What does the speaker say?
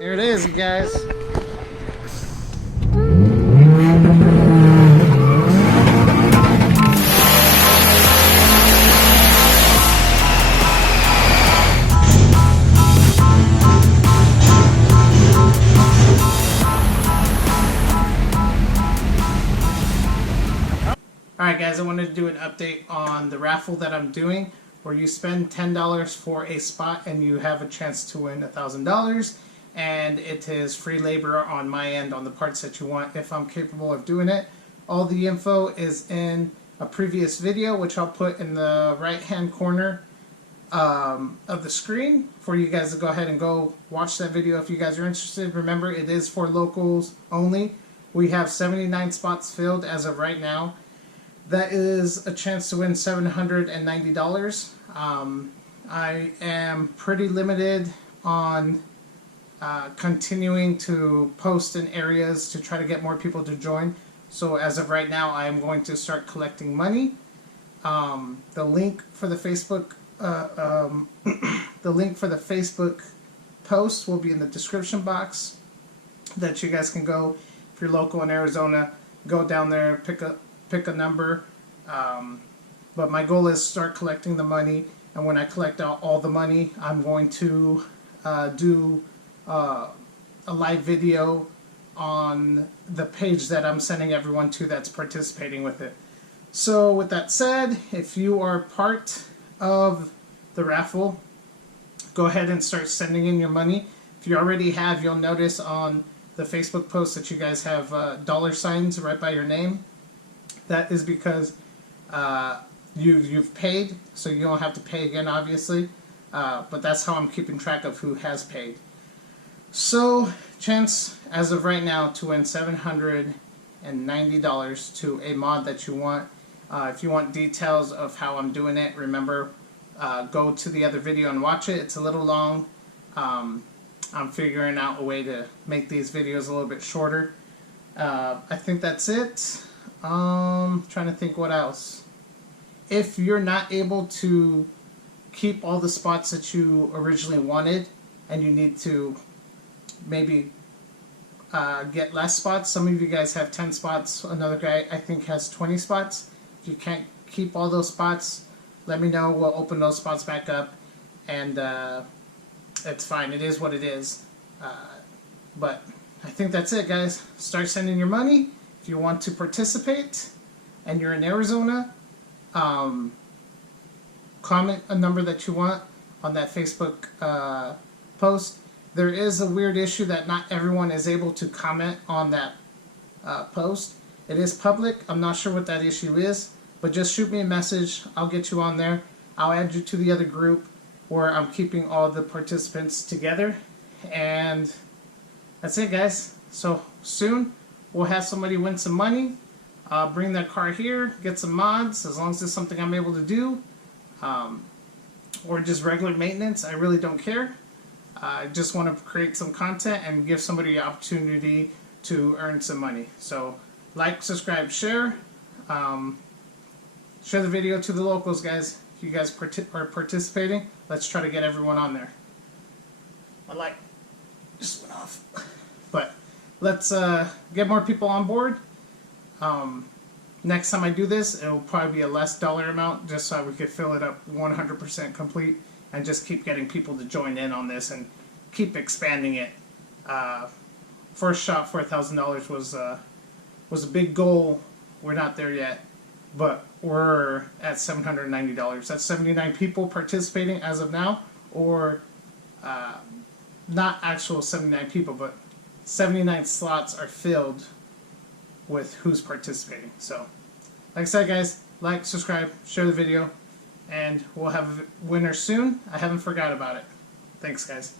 Here it is, guys. Alright guys, I wanted to do an update on the raffle that I'm doing where you spend $10 for a spot and you have a chance to win $1,000, and it is free labor on my end on the parts that you want if I'm capable of doing it. All the info is in a previous video which I'll put in the right hand corner of the screen for you guys to go ahead and go watch that video if you guys are interested. Remember, it is for locals only. We have 79 spots filled as of right now. That is a chance to win $790. I am pretty limited on continuing to post in areas to try to get more people to join. So as of right now, I am going to start collecting money. The link for the Facebook post will be in the description box. That you guys can go, if you're local in Arizona, go down there, pick a number, but my goal is start collecting the money, and when I collect out all the money, I'm going to do a live video on the page that I'm sending everyone to that's participating with it. So with that said, if you are part of the raffle, go ahead and start sending in your money. If you already have, you'll notice on the Facebook post that you guys have dollar signs right by your name. That is because you've paid, so you don't have to pay again, obviously. But that's how I'm keeping track of who has paid. So, chance as of right now to win $790 to a mod that you want. If you want details of how I'm doing it, remember, go to the other video and watch it. It's a little long. I'm figuring out a way to make these videos a little bit shorter. I think that's it. Trying to think what else. If you're not able to keep all the spots that you originally wanted and you need to maybe get less spots, some of you guys have 10 spots, another guy I think has 20 spots. If you can't keep all those spots, let me know. We'll open those spots back up, and it's fine. It is what it is. But I think that's it, guys. Start sending your money. If you want to participate and you're in Arizona, comment a number that you want on that Facebook post. There is a weird issue that not everyone is able to comment on that post. It is public. I'm not sure what that issue is, but just shoot me a message. I'll get you on there. I'll add you to the other group where I'm keeping all the participants together. And that's it, guys. So soon we'll have somebody win some money, bring their car here, get some mods, as long as it's something I'm able to do, or just regular maintenance. I really don't care. I just want to create some content and give somebody the opportunity to earn some money. So like, subscribe, share. Share the video to the locals, guys. If you guys are participating, let's try to get everyone on there. My light just went off. But let's get more people on board. Next time I do this, it will probably be a less dollar amount, just so we could fill it up 100% complete and just keep getting people to join in on this and keep expanding it. First shot for $1,000 was a big goal. We're not there yet, but we're at $790. That's 79 people participating as of now, or not actual 79 people, but 79 slots are filled with who's participating. So, like I said, guys, like, subscribe, share the video, and we'll have a winner soon. I haven't forgot about it. Thanks, guys.